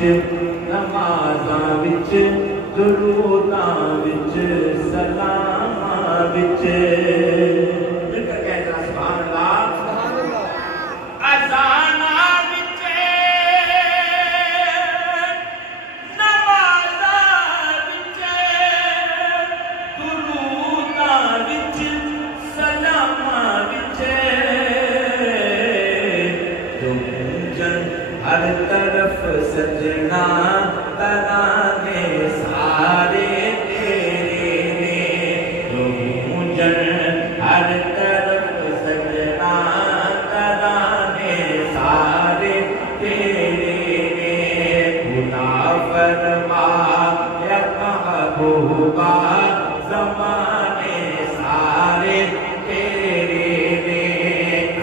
وچ نمازاں وچ دروداں وچ سلاماں وچ مل کر کہہ ذرا سبحان اللہ اذاناں وچ نمازاں وچ دروداں وچ سلاماں وچ جو گونجن ہر طرف سجنا ترانے سارے تیرے نے جو گونجن ہر طرف سجنا ترانے سارے تیرے نے خدا فرما یا محبوبہ زمانے سارے تیرے نے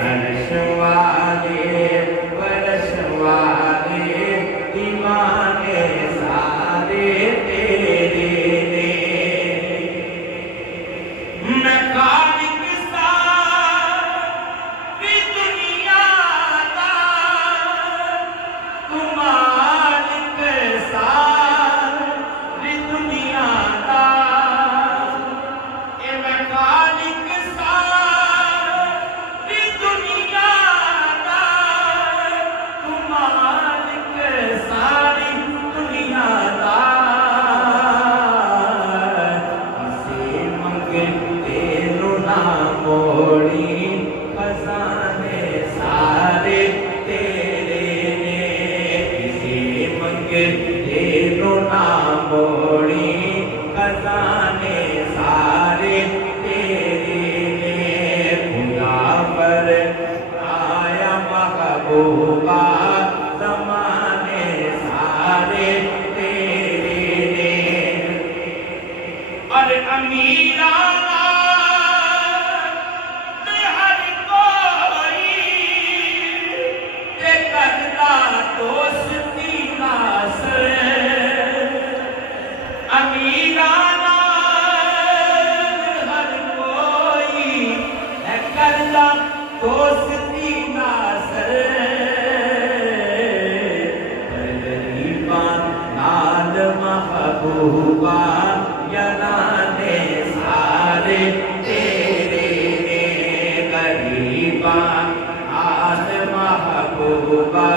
عرش والے فرش والے دیوانے سارے تیرے نے میں خالق ساری دنیا دا تو مالک ساری دنیا دا اے میں خالق ساری دنیا دا تو مالک ساری دنیا دا اسے منگتے نو نہ موڑی خزانے سارے تیرے نے اسے منگتے نو نہ موڑی خزانے سارے تیرے نے خدا پر آیا محبوبہ زمانے سارے تیرے نے اور امیرانا نے ہر کوئی تے کردا دوستی ناصر امیرانا ہر کوئی ہے کردا دوستی ناصر غریباں نال محبوبہ یارانے سارے تیرے نے غریباں نال محبوبہ